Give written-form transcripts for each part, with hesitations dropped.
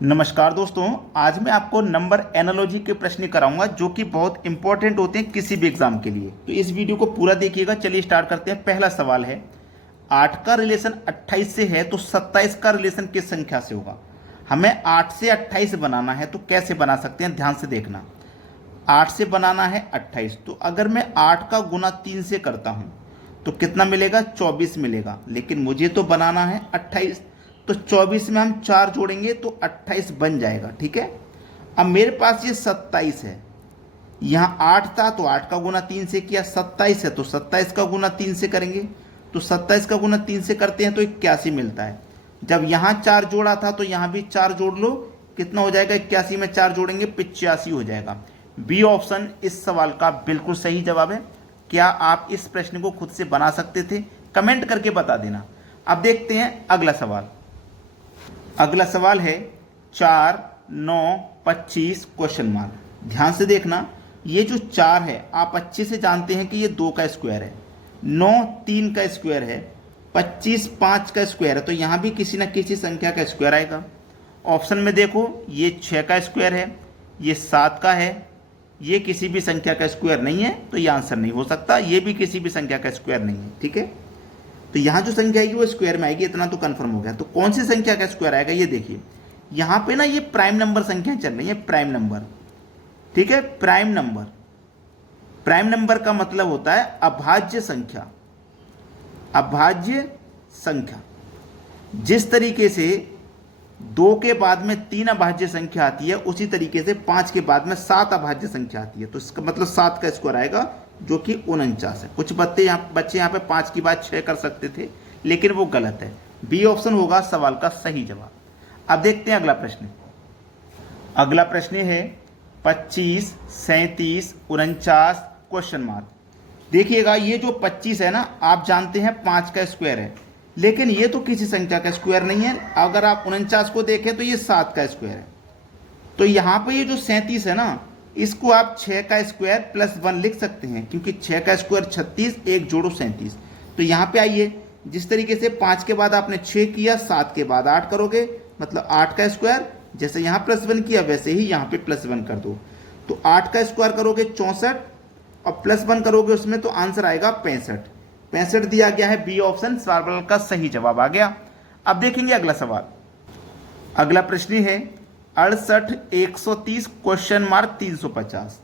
नमस्कार दोस्तों, आज मैं आपको नंबर एनालॉजी के प्रश्न कराऊंगा जो कि बहुत इंपॉर्टेंट होते हैं किसी भी एग्जाम के लिए। तो इस वीडियो को पूरा देखिएगा। चलिए स्टार्ट करते हैं। पहला सवाल है, 8 का रिलेशन 28 से है तो 27 का रिलेशन किस संख्या से होगा। हमें 8 से 28 बनाना है तो कैसे बना सकते हैं, ध्यान से देखना। 8 से बनाना है 28, तो अगर मैं 8 का गुना 3 से करता हूँ तो कितना मिलेगा, 24 मिलेगा। लेकिन मुझे तो बनाना है 28, तो 24 में हम 4 जोड़ेंगे तो 28 बन जाएगा। ठीक है, अब मेरे पास ये 27 है, यहाँ 8 था तो 8 का गुना 3 से किया, 27 है तो 27 का गुना 3 से करेंगे, तो 27 का गुना 3 से करते हैं तो 81 मिलता है। जब यहाँ 4 जोड़ा था तो यहाँ भी 4 जोड़ लो, कितना हो जाएगा, 81 में 4 जोड़ेंगे 85 हो जाएगा। बी ऑप्शन इस सवाल का बिल्कुल सही जवाब है। क्या आप इस प्रश्न को खुद से बना सकते थे, कमेंट करके बता देना। अब देखते हैं अगला सवाल। अगला सवाल है 4, 9, 25 क्वेश्चन मार्क। ध्यान से देखना, ये जो 4 है आप अच्छे से जानते हैं कि ये 2 का स्क्वायर है, 9 3 का स्क्वायर है, 25 5 का स्क्वायर है, तो यहाँ भी किसी न किसी संख्या का स्क्वायर आएगा। ऑप्शन में देखो, ये 6 का स्क्वायर है, ये 7 का है, ये किसी भी संख्या का स्क्वायर नहीं है तो ये आंसर नहीं हो सकता। ये भी किसी भी संख्या का स्क्वायर नहीं है। ठीक है, तो यहाँ जो संख्या आएगी वो स्क्वायर में आएगी, इतना तो कंफर्म हो गया। तो कौन सी संख्या का स्क्वायर आएगा, ये देखिए। यहाँ पे ना ये प्राइम नंबर संख्या चल रही है, प्राइम नंबर। ठीक है, प्राइम नंबर। प्राइम नंबर का मतलब होता है अभाज्य संख्या। अभाज्य संख्या, जिस तरीके से 2 के बाद में 3 अभाज्य संख्या आती है, उसी तरीके से 5 के बाद में 7 अभाज्य संख्या आती है। तो इसका मतलब 7 का स्क्वायर आएगा जो कि 49 है। कुछ बच्चे यहाँ पे 5 की बात 6 कर सकते थे, लेकिन वो गलत है। बी ऑप्शन होगा सवाल का सही जवाब। अब देखते हैं अगला प्रश्न। अगला प्रश्न है 25, 37, 49 क्वेश्चन मार्क। देखिएगा, ये जो 25 है ना, आप जानते हैं 5 का स्क्वायर है, लेकिन ये तो किसी संख्या का स्क्वायर नहीं है। अगर आप 49 को देखें तो ये 7 का स्क्वायर है। तो यहाँ पे ये जो 37 है ना, इसको आप 6 का स्क्वायर प्लस 1 लिख सकते हैं, क्योंकि 6 का स्क्वायर 36, एक जोड़ो 37। तो यहाँ पे आइए, जिस तरीके से 5 के बाद आपने 6 किया, 7 के बाद 8 करोगे, मतलब 8 का स्क्वायर। जैसे यहाँ प्लस 1 किया वैसे ही यहाँ पे प्लस 1 कर दो। तो 8 का स्क्वायर करोगे 64 और प्लस 1 करोगे उसमें, तो आंसर आएगा 65। 65 दिया गया है। बी ऑप्शन सवाल का सही जवाब आ गया। अब देखेंगे अगला सवाल। अगला प्रश्न है 68, 130 क्वेश्चन मार्क 350।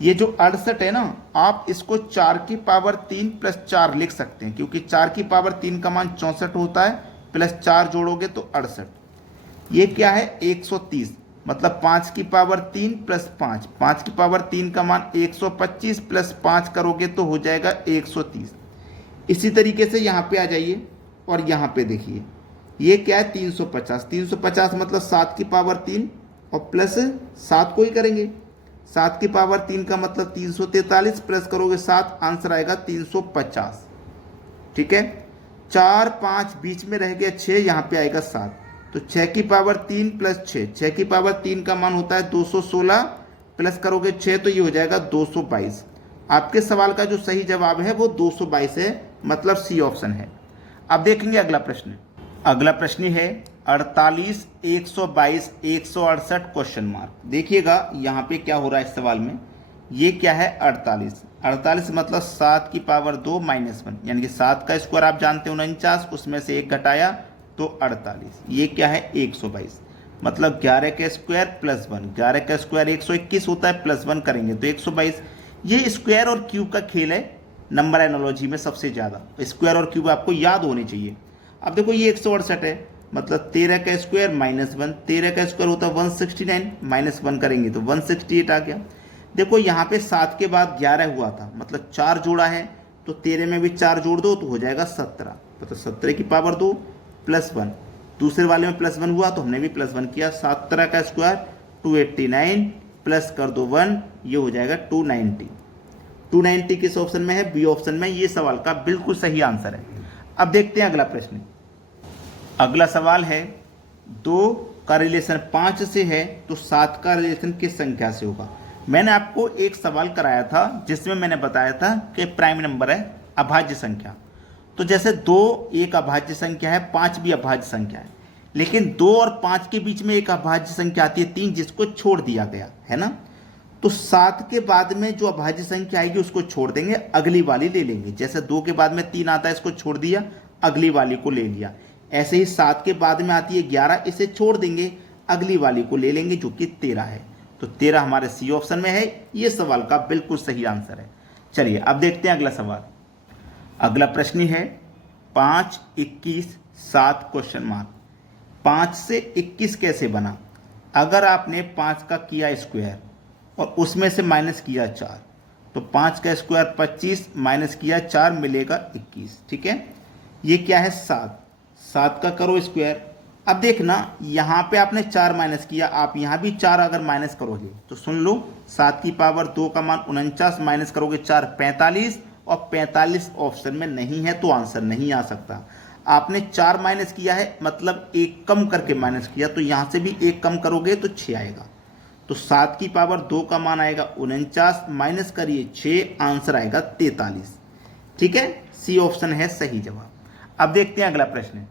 ये जो 68 है ना, आप इसको 4 की पावर 3 प्लस 4 लिख सकते हैं, क्योंकि 4 की पावर 3 का मान 64 होता है, प्लस 4 जोड़ोगे तो 68। ये क्या है, 130, मतलब 5 की पावर 3 प्लस 5, 5 की पावर 3 का मान 125 प्लस 5 करोगे तो हो जाएगा 130। इसी तरीके से यहाँ पे आ जाइए और यहाँ पे देखिए, ये क्या है, 350। 350 मतलब 7 की पावर 3 और प्लस 7 को ही करेंगे। 7 की पावर 3 का मतलब 343, प्लस करोगे 7, आंसर आएगा 350। ठीक है, 4 5 बीच में रह गया 6, यहाँ पे आएगा 7। तो 6 की पावर 3 प्लस 6, 6 की पावर 3 का मान होता है 216, प्लस करोगे 6 तो ये हो जाएगा 222। आपके सवाल का जो सही जवाब है वो 222 है, मतलब सी ऑप्शन है। अब देखेंगे अगला प्रश्न। अगला प्रश्न है 48, 122, 168 क्वेश्चन मार्क। देखिएगा यहाँ पे क्या हो रहा है इस सवाल में। ये क्या है, 48। 48 मतलब 7 की पावर 2 माइनस 1, यानी कि 7 का स्क्वायर आप जानते हो 49, उसमें से 1 घटाया तो 48। ये क्या है, 122, मतलब 11 का स्क्वायर प्लस 1। 11 का स्क्वायर 121 होता है, प्लस 1 करेंगे तो 122। ये स्क्वायर और क्यूब का खेल है नंबर एनालॉजी में सबसे ज़्यादा। स्क्वायर और क्यूब आपको याद होने चाहिए। अब देखो, ये 168 है, मतलब 13 का स्क्वायर माइनस 1, 13 का स्क्वायर होता है 169, माइनस 1 करेंगे तो 168 आ गया। देखो यहाँ पे 7 के बाद 11 हुआ था, मतलब 4 जोड़ा है, तो 13 में भी 4 जोड़ दो तो हो जाएगा 17, मतलब 17 की पावर 2 प्लस 1। दूसरे वाले में प्लस 1 हुआ तो हमने भी प्लस 1 किया। 17 का स्क्वायर 289, प्लस कर दो 1, ये हो जाएगा 290। 290 किस ऑप्शन में है, बी ऑप्शन में। ये सवाल का बिल्कुल सही आंसर है। अब देखते हैं अगला प्रश्न। अगला सवाल है 2 का रिलेशन 5 से है तो 7 का रिलेशन किस संख्या से होगा। मैंने आपको एक सवाल कराया था जिसमें मैंने बताया था कि प्राइम नंबर है अभाज्य संख्या। तो जैसे 2 एक अभाज्य संख्या है, 5 भी अभाज्य संख्या है, लेकिन 2 और 5 के बीच में एक अभाज्य संख्या आती है 3, जिसको छोड़ दिया गया है ना। तो 7 के बाद में जो अभाज्य संख्या आएगी उसको छोड़ देंगे, अगली वाली ले लेंगे। जैसे 2 के बाद में 3 आता है, इसको छोड़ दिया, अगली वाली को ले लिया। ऐसे ही 7 के बाद में आती है 11, इसे छोड़ देंगे, अगली वाली को ले लेंगे जो कि 13 है। तो 13 हमारे सी ऑप्शन में है। ये सवाल का बिल्कुल सही आंसर है। चलिए अब देखते हैं अगला सवाल। अगला प्रश्न है 5, 21, 7 क्वेश्चन मार्क। 5 से 21 कैसे बना? अगर आपने 5 का किया स्क्वायर और उसमें से माइनस किया 4, तो 5 का स्क्वायर 25 माइनस किया 4 मिलेगा 21। ठीक है, ये क्या है 7 का करो स्क्वायर। अब देखना यहाँ पे आपने 4 माइनस किया, आप यहाँ भी 4 अगर माइनस करोगे तो सुन लो 7 की पावर 2 का मान 49, माइनस करोगे 4 45, और 45 ऑप्शन में नहीं है तो आंसर नहीं आ सकता। आपने 4 माइनस किया है मतलब 1 कम करके माइनस किया, तो यहाँ से भी 1 कम करोगे तो 6 आएगा। तो 7 की पावर 2 का मान आएगा 49, माइनस करिए 6, आंसर आएगा 43। ठीक है, सी ऑप्शन है सही जवाब। अब देखते हैं अगला प्रश्न।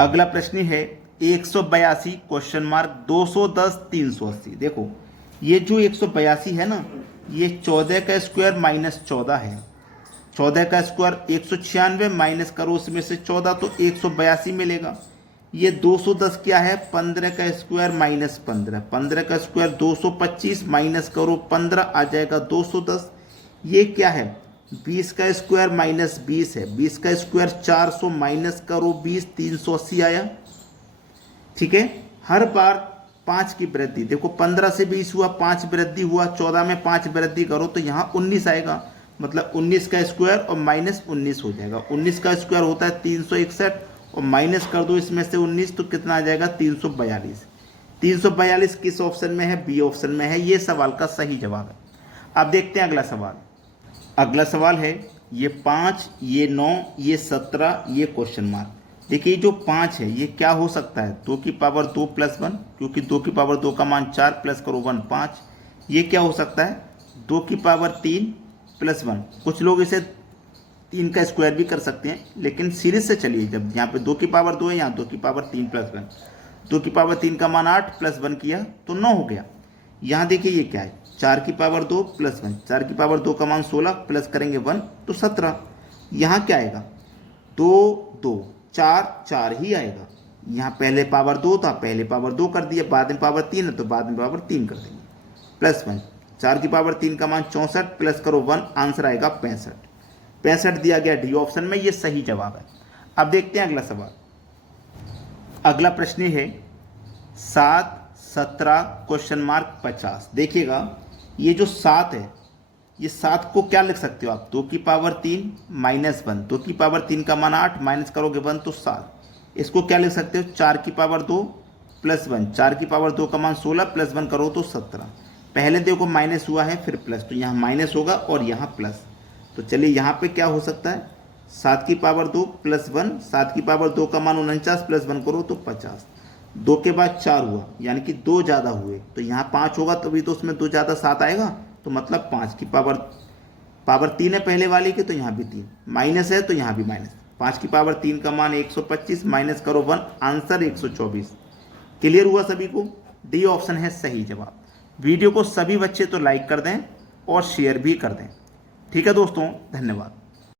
अगला प्रश्न है 182 क्वेश्चन मार्क 210 380। देखो ये जो 182 है ना, ये 14 का स्क्वायर माइनस 14 है। 14 का स्क्वायर 196, माइनस करो उसमें से 14 तो 182 मिलेगा। ये 210 क्या है 15 का स्क्वायर माइनस 15, 15 का स्क्वायर 225, माइनस करो 15 आ जाएगा 210। ये क्या है 20 का स्क्वायर माइनस 20 है, 20 का स्क्वायर 400, माइनस करो 20, 380 आया। ठीक है, हर बार 5 की वृद्धि, देखो 15 से 20 हुआ, 5 वृद्धि हुआ, 14 में 5 वृद्धि करो तो यहाँ 19 आएगा, मतलब 19 का स्क्वायर और माइनस 19 हो जाएगा। 19 का स्क्वायर होता है 361 और माइनस कर दो इसमें से 19 तो कितना आ जाएगा 342। 342 किस ऑप्शन में है? बी ऑप्शन में है। ये सवाल का सही जवाब है। अब देखते हैं अगला सवाल। अगला सवाल है ये 5, ये 9, ये 17, ये क्वेश्चन मार्क। देखिए जो 5 है ये क्या हो सकता है 2 की पावर 2 प्लस 1, क्योंकि 2 की पावर 2 का मान 4 प्लस करो 1 5। ये क्या हो सकता है 2 की पावर 3 प्लस 1। कुछ लोग इसे 3 का स्क्वायर भी कर सकते हैं, लेकिन सीरीज से चलिए, जब यहाँ पे 2 की पावर 2 है, यहाँ 2 की पावर 3 प्लस 1, 2 की पावर 3 का मान 8 प्लस 1 किया तो 9 हो गया। यहाँ देखिए ये क्या है 4 की पावर 2 प्लस 1, 4 की पावर 2 का मान 16 प्लस करेंगे 1 तो 17। यहाँ क्या आएगा 2 2 4 4 ही आएगा। यहाँ पहले पावर 2 था, पहले पावर 2 कर दिया, बाद में पावर 3 है तो बाद में पावर 3 कर देंगे प्लस 1। 4 की पावर 3 का मान 64 प्लस करो 1, आंसर आएगा 65। 65 दिया गया डी ऑप्शन में, ये सही जवाब है। अब देखते हैं अगला सवाल। अगला प्रश्न है 7, 17 क्वेश्चन मार्क 50। देखिएगा ये जो 7 है, ये 7 को क्या लिख सकते हो आप 2 की पावर 3 माइनस 1, 2 की पावर 3 का मान 8, माइनस करोगे 1 तो 7। इसको क्या लिख सकते हो 4 की पावर 2 प्लस 1, 4 की पावर 2 का मान 16 प्लस 1 करो तो 17। पहले देखो माइनस हुआ है फिर प्लस, तो यहाँ माइनस होगा और यहाँ प्लस। तो चलिए यहाँ पे क्या हो सकता है 7 की पावर 2 प्लस 1, 7 की पावर 2 का मान 49 प्लस 1 करो तो 50। 2 के बाद 4 हुआ, यानी कि 2 ज़्यादा हुए, तो यहाँ 5 होगा तभी तो उसमें 2 ज़्यादा 7 आएगा, तो मतलब 5 की पावर 3 है पहले वाले की, तो यहाँ भी 3 माइनस है तो यहाँ भी माइनस। 5 की पावर 3 का मान 125, माइनस करो 1, आंसर 124। क्लियर हुआ सभी को? डी ऑप्शन है सही जवाब। वीडियो को सभी बच्चे तो लाइक कर दें और शेयर भी कर दें। ठीक है दोस्तों, धन्यवाद।